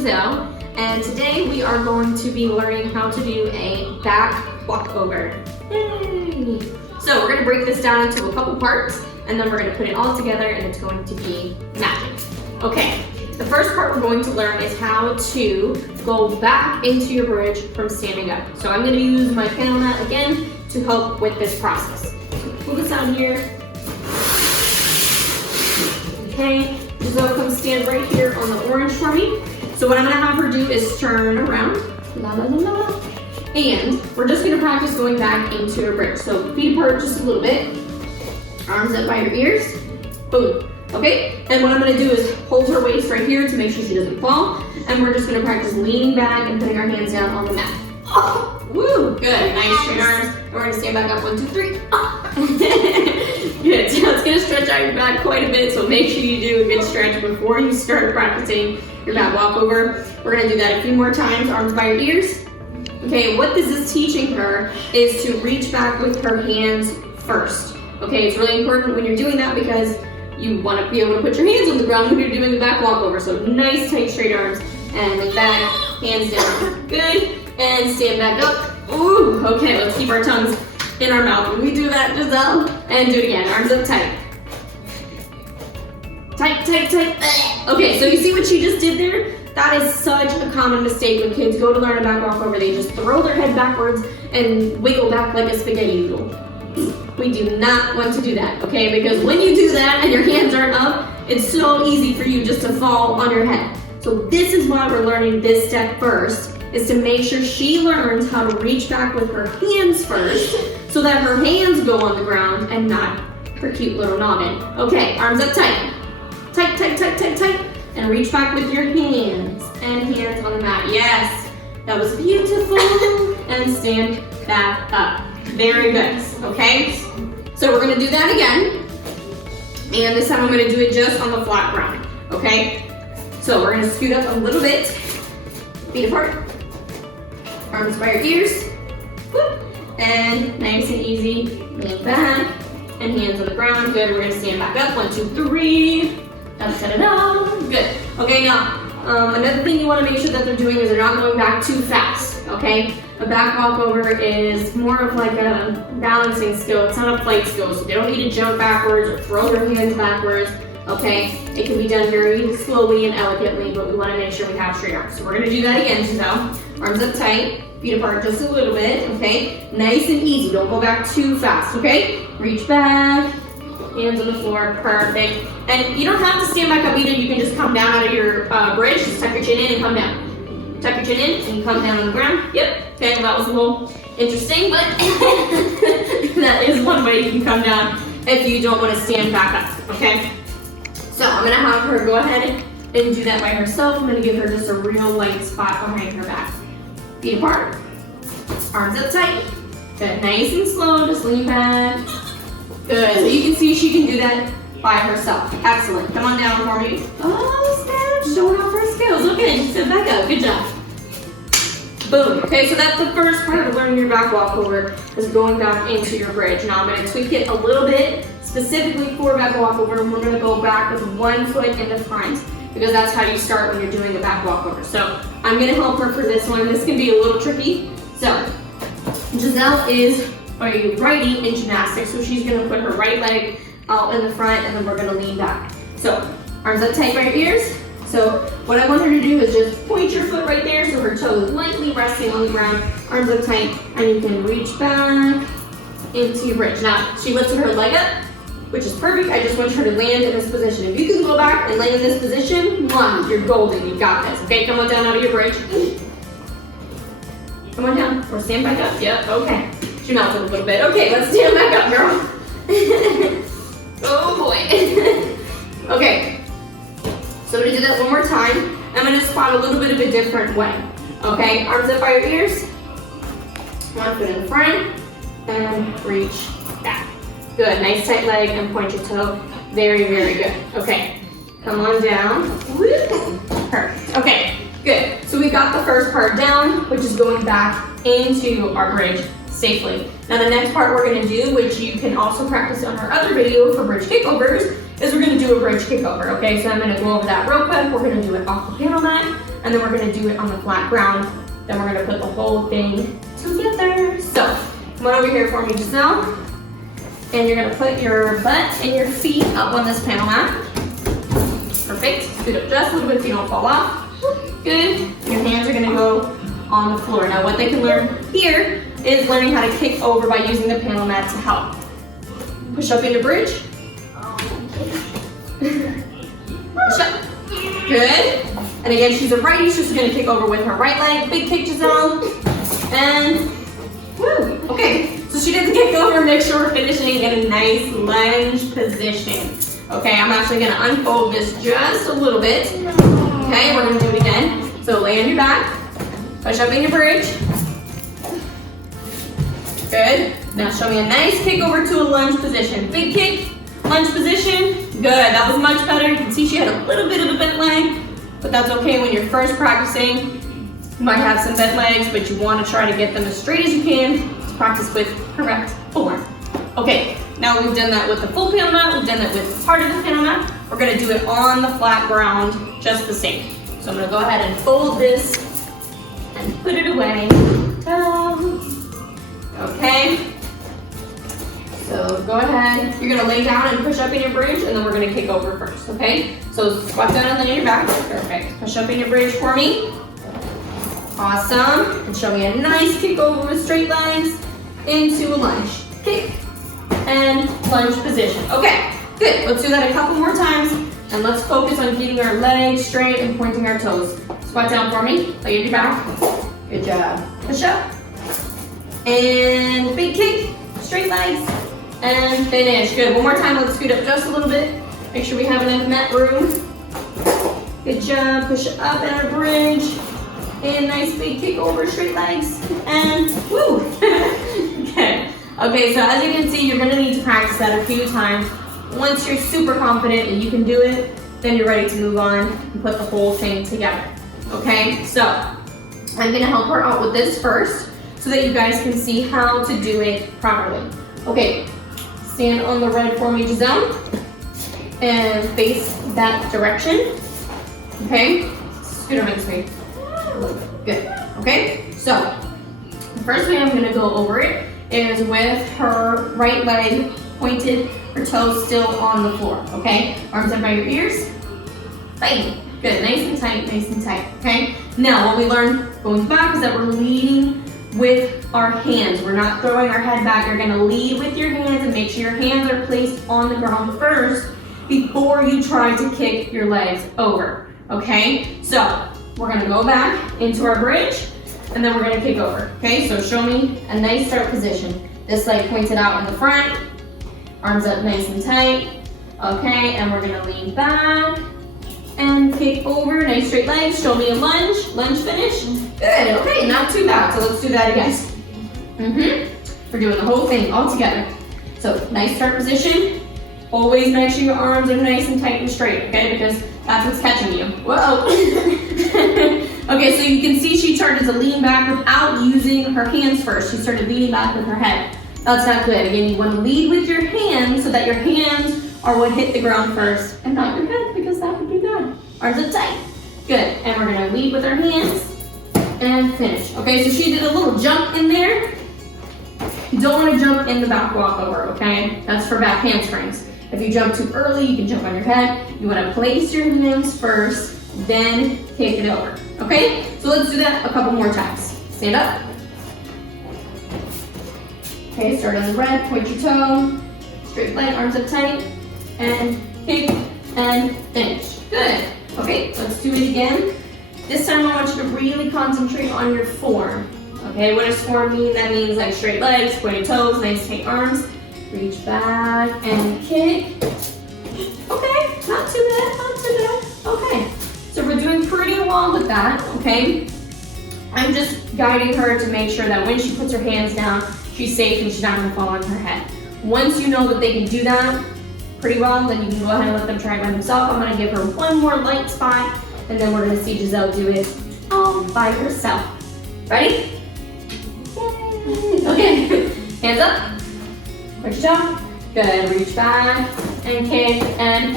Giselle, and today we are going to be learning how to do a back walkover. Yay! So we're going to break this down into a couple parts, and then we're going to put it all together, and it's going to be magic. Okay, the first part we're going to learn is how to go back into your bridge from standing up. So I'm going to use my panel mat again to help with this process. Pull this out here. Okay, Giselle, come stand right here on the orange for me. So what I'm gonna have her do is turn around, la la la la, and we're just gonna practice going back into her bridge. So feet apart just a little bit, arms up by your ears, boom, okay? And what I'm gonna do is hold her waist right here to make sure she doesn't fall, and we're just gonna practice leaning back and putting our hands down on the mat. Oh, woo, good, nice straight arms. And we're gonna stand back up, 1, 2, 3. Oh. Good, so it's gonna stretch out your back quite a bit, so make sure you do a good stretch before you start practicing your back walkover. We're gonna do that a few more times, arms by your ears. Okay, what this is teaching her is to reach back with her hands first. Okay, it's really important when you're doing that because you wanna be able to put your hands on the ground when you're doing the back walkover. So nice, tight, straight arms, and like that, hands down, good, and stand back up. Ooh, okay, let's keep our tongues in our mouth when we do that, Giselle, and do it again, arms up tight. Tight, tight, tight. Okay, so you see what she just did there? That is such a common mistake when kids go to learn a back walkover. They just throw their head backwards and wiggle back like a spaghetti noodle. We do not want to do that, okay? Because when you do that and your hands aren't up, it's so easy for you just to fall on your head. So this is why we're learning this step first, is to make sure she learns how to reach back with her hands first so that her hands go on the ground and not her cute little noggin. Okay, arms up tight. Tight, tight, tight, tight, tight. And reach back with your hands and hands on the mat. Yes, that was beautiful. And stand back up. Very good, okay? So we're gonna do that again. And this time I'm gonna do it just on the flat ground, okay? So we're gonna scoot up a little bit, feet apart, arms by your ears, whoop, and nice and easy, lean back, and hands on the ground. Good, we're gonna stand back up, 1, 2, 3, da-da-da-da, good. Okay, now, another thing you wanna make sure that they're doing is they're not going back too fast, okay? A back walkover is more of like a balancing skill, it's not a flight skill, so they don't need to jump backwards or throw their hands backwards, okay? It can be done very slowly and elegantly, but we wanna make sure we have straight arms. So we're gonna do that again, Giselle. Arms up tight, feet apart just a little bit, okay? Nice and easy, don't go back too fast, okay? Reach back, hands on the floor, perfect. And you don't have to stand back up either, you can just come down out of your bridge, just tuck your chin in and come down. Tuck your chin in and come down on the ground, yep. Okay, well, that was a little interesting, but that is one way you can come down if you don't wanna stand back up, okay? So I'm gonna have her go ahead and do that by herself. I'm gonna give her just a real light spot behind her back. Feet apart, arms up tight. Good, nice and slow, just lean back. Good, so you can see she can do that by herself. Excellent, come on down for me. Oh, snap, showing off her skills. Okay, sit back up, good job. Boom, okay, so that's the first part of learning your back walkover, is going back into your bridge. Now I'm gonna tweak it a little bit, specifically for back walkover, and we're gonna go back with 1 foot in the front, because that's how you start when you're doing a back walkover. So I'm gonna help her for this one. This can be a little tricky. So Giselle is a righty in gymnastics, so she's gonna put her right leg out in the front, and then we're gonna lean back. So arms up tight by your ears. So what I want her to do is just point your foot right there so her toe is lightly resting on the ground, arms up tight, and you can reach back into your bridge. Now, she lifted her leg up, which is perfect. I just want her to land in this position. If you can go back and land in this position, you're golden, you got this. Okay, come on down out of your bridge. Come on down, or stand back up, yep, okay. She melted a little bit. Okay, let's stand back up, girl. Oh boy. Okay. So I'm gonna do that one more time. I'm gonna spot a little bit of a different way. Okay, arms up by your ears. 1 foot in the front, and reach back. Good, nice tight leg, and point your toe. Very, very good. Okay, come on down. Perfect, okay, good. So we got the first part down, which is going back into our bridge safely. Now the next part we're gonna do, which you can also practice on our other video for bridge kickovers, is we're gonna do a bridge kickover, okay? So I'm gonna go over that real quick. We're gonna do it off the panel mat. and then we're gonna do it on the flat ground. Then we're gonna put the whole thing together. So, come on over here for me, Giselle. And you're gonna put your butt and your feet up on this panel mat. Perfect. Scoot up just a little bit so you don't fall off. Good. Your hands are gonna go on the floor. Now what they can learn here is learning how to kick over by using the panel mat to help. Push up into bridge. Push up. Good. And again, she's a righty, so she's gonna kick over with her right leg. Big kick, Giselle. And woo. Okay, so she did the kick over. Make sure we're finishing in a nice lunge position. Okay, I'm actually gonna unfold this just a little bit. Okay, we're gonna do it again. So lay on your back. Push up in your bridge. Good. Now show me a nice kick over to a lunge position. Big kick, lunge position. Good, that was much better. You can see she had a little bit of a bent leg, but that's okay when you're first practicing. You might have some bent legs, but you want to try to get them as straight as you can to practice with correct form. Okay, now we've done that with the full panel mat, we've done that with part of the panel mat. We're gonna do it on the flat ground, just the same. So I'm gonna go ahead and fold this and put it away. Okay. So go ahead, you're gonna lay down and push up in your bridge, and then we're gonna kick over first, okay? So squat down and lay on your back, perfect. Push up in your bridge for me. Awesome, and show me a nice kick over with straight legs into a lunge. Kick and lunge position. Okay, good, let's do that a couple more times, and let's focus on getting our legs straight and pointing our toes. Squat down for me, lay on your back. Good job. Push up, and big kick, straight legs, and finish. Good, one more time, let's scoot up just a little bit. Make sure we have enough mat room. Good job, push up in our bridge. And nice big kick over, straight legs, and woo! Okay. Okay, so as you can see, you're gonna need to practice that a few times. Once you're super confident and you can do it, then you're ready to move on and put the whole thing together. Okay, so I'm gonna help her out with this first so that you guys can see how to do it properly. Okay, stand on the red for me, Giselle, and face that direction. Okay, scoot over this way. Good, okay? So, the first way I'm gonna go over it is with her right leg pointed, her toes still on the floor, okay? Arms up by your ears. Bang. Good, nice and tight, okay? Now, what we learned going back is that we're leading with our hands. We're not throwing our head back. You're gonna lead with your hands and make sure your hands are placed on the ground first before you try to kick your legs over, okay? So, we're gonna go back into our bridge, and then we're gonna kick over, okay? So show me a nice start position. This leg pointed out in the front, arms up nice and tight, okay? And we're gonna lean back and kick over, nice straight legs. Show me a lunge finish. Good, okay, not too bad. So let's do that again. We're doing the whole thing all together. So nice start position. Always make sure your arms are nice and tight and straight, okay? Because that's what's catching you. Whoa. Okay, so you can see she started to lean back without using her hands first. She started leaning back with her head. That's not good. Again, you want to lead with your hands so that your hands are what hit the ground first and not your head, because that would be bad. Arms up tight. Good, and we're gonna lead with our hands and finish. Okay, so she did a little jump in there. You don't want to jump in the back walkover, okay? That's for back handsprings. If you jump too early, you can jump on your head. You want to place your hands first, then kick it over. Okay? So let's do that a couple more times. Stand up. Okay, start on the red, point your toe, straight leg, arms up tight, and kick and finish. Good. Okay, let's do it again. This time I want you to really concentrate on your form. Okay, what does form mean? That means like straight legs, pointed toes, nice tight arms. Reach back and kick. Okay, not too bad, not too bad. Okay, so we're doing pretty well with that, okay? I'm just guiding her to make sure that when she puts her hands down, she's safe and she's not gonna fall on her head. Once you know that they can do that pretty well, then you can go ahead and let them try by themselves. I'm gonna give her one more light spot, and then we're gonna see Giselle do it all by herself. Ready? Yay. Okay, hands up. Push down. Good, reach back and kick and,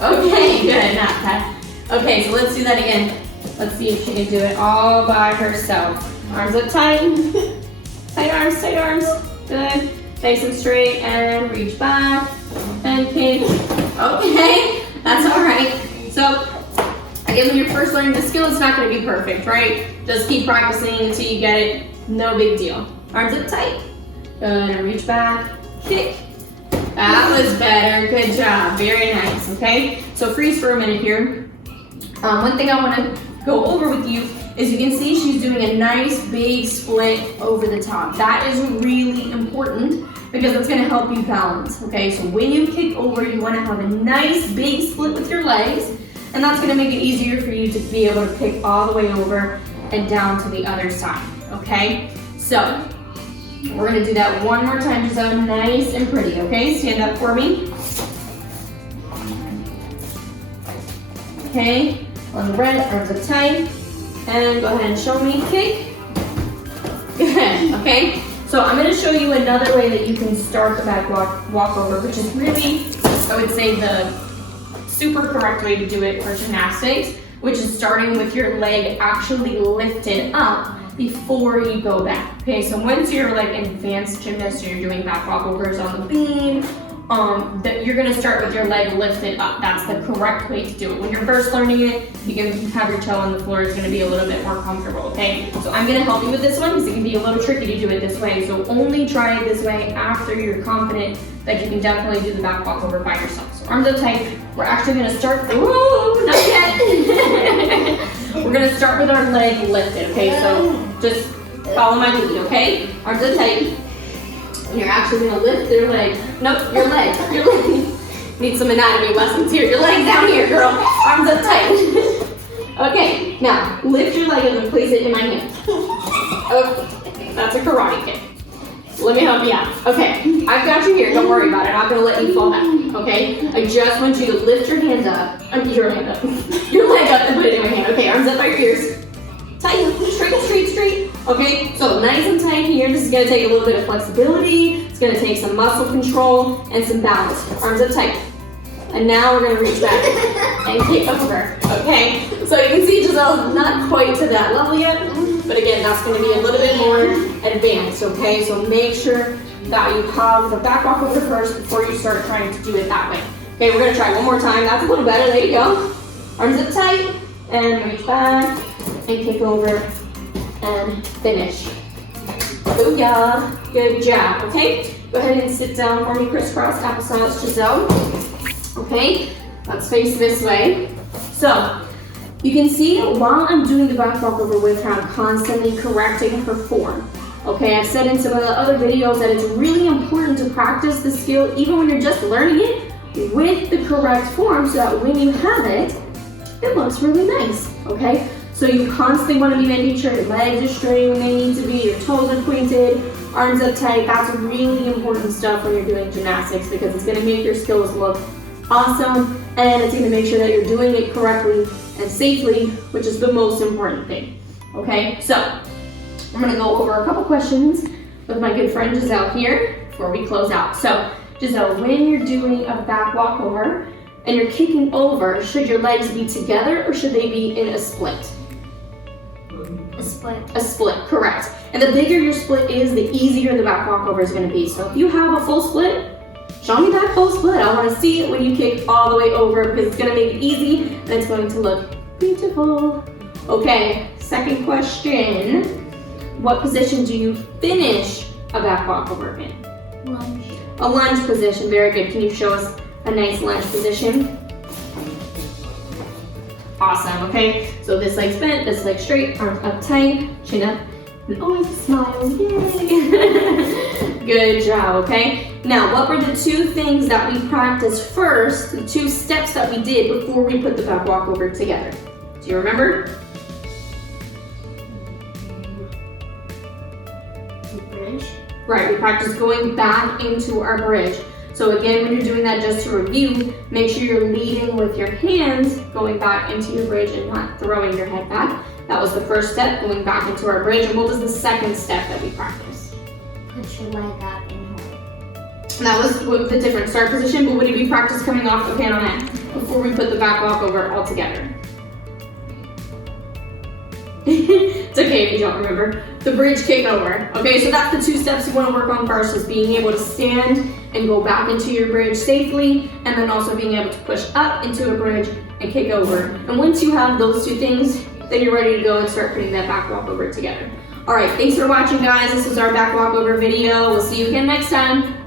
okay, good, not bad. Okay, so let's do that again. Let's see if she can do it all by herself. Arms up tight. Tight arms, tight arms. Good. Nice and straight and reach back and kick. Okay, that's all right. So, again, when you're first learning the skill, it's not going to be perfect, right? Just keep practicing until you get it. No big deal. Arms up tight. Good, and reach back, kick. That was better, good job, very nice, okay? So freeze for a minute here. One thing I wanna go over with you is you can see she's doing a nice big split over the top. That is really important because it's gonna help you balance, okay? So when you kick over, you wanna have a nice big split with your legs, and that's gonna make it easier for you to be able to kick all the way over and down to the other side, okay? So, we're gonna do that one more time, Giselle, nice and pretty, okay? Stand up for me. Okay, on the red, arms up tight. And go ahead and show me, kick. Good, okay? So I'm gonna show you another way that you can start the back walkover, which is really, I would say, the super correct way to do it for gymnastics, which is starting with your leg actually lifted up before you go back. Okay, so once you're like an advanced gymnast, you're doing back walkovers on the beam, you're gonna start with your leg lifted up. That's the correct way to do it. When you're first learning it, you can have your toe on the floor. It's gonna be a little bit more comfortable, okay? So I'm gonna help you with this one because it can be a little tricky to do it this way. So only try it this way after you're confident that you can definitely do the back walkover by yourself. So arms up tight. We're actually gonna start, ooh, not yet. We're gonna start with our leg lifted, okay? So just follow my lead, okay? Arms up tight. And you're actually gonna lift your leg. Nope, your leg. Your leg. Need some anatomy lessons here. Your leg's down here, girl. Arms up tight. Okay, now lift your leg up and place it in my hand. Okay, that's a karate kick. Let me help you out. Okay, I've got you here. Don't worry about it. I'm not gonna let you fall back. Okay, I just want you to lift your hands up. Your hand up. Your leg up and put it in my hand. Okay, arms up by your ears. Tight, straight, straight, straight. Okay, so nice and tight here. This is gonna take a little bit of flexibility. It's gonna take some muscle control and some balance. Arms up tight. And now we're gonna reach back and kick over. Okay, so you can see Giselle's not quite to that level yet, but again, that's gonna be a little bit more advanced, okay? So make sure that you have the back walkover first before you start trying to do it that way. Okay, we're gonna try one more time. That's a little better, there you go. Arms up tight, and reach back, and kick over, and finish. Booyah, good job, okay? Go ahead and sit down for me, crisscross applesauce, Giselle. Okay, let's face this way. So, you can see while I'm doing the back walkover with her, I'm constantly correcting her form. Okay, I've said in some of the other videos that it's really important to practice the skill even when you're just learning it with the correct form so that when you have it, it looks really nice, okay? So you constantly want to be making sure your legs are straight when they need to be, your toes are pointed, arms up tight. That's really important stuff when you're doing gymnastics because it's going to make your skills look awesome and it's going to make sure that you're doing it correctly and safely, which is the most important thing. Okay, so I'm going to go over a couple questions with my good friend Giselle here before we close out. So Giselle, when you're doing a back walkover and you're kicking over, should your legs be together or should they be in a split? A split. A split, correct. And the bigger your split is, the easier the back walkover is going to be. So if you have a full split, show me that full split. I want to see it when you kick all the way over because it's going to make it easy and it's going to look beautiful. Okay, second question. What position do you finish a back walkover in? Lunge. A lunge position, very good. Can you show us a nice lunge position? Awesome, okay? So this leg's bent, this leg's straight, arms up tight, chin up, and always a smile, yay! Good job, okay? Now, what were the two things that we practiced first, the two steps that we did before we put the back walkover together? Do you remember? The bridge. Right, we practiced going back into our bridge. So again, when you're doing that, just to review, make sure you're leading with your hands, going back into your bridge and not throwing your head back. That was the first step, going back into our bridge. And what was the second step that we practiced? Put your leg up and hold. And that was with the different start position, but what did we practice coming off the pan on that before we put the back walkover all together? It's okay if you don't remember. The bridge kickover. Okay, so that's the 2 steps you want to work on first, is being able to stand and go back into your bridge safely, and then also being able to push up into a bridge and kick over. And once you have those 2 things, then you're ready to go and start putting that back walkover together. All right, thanks for watching, guys. This is our back walkover video. We'll see you again next time.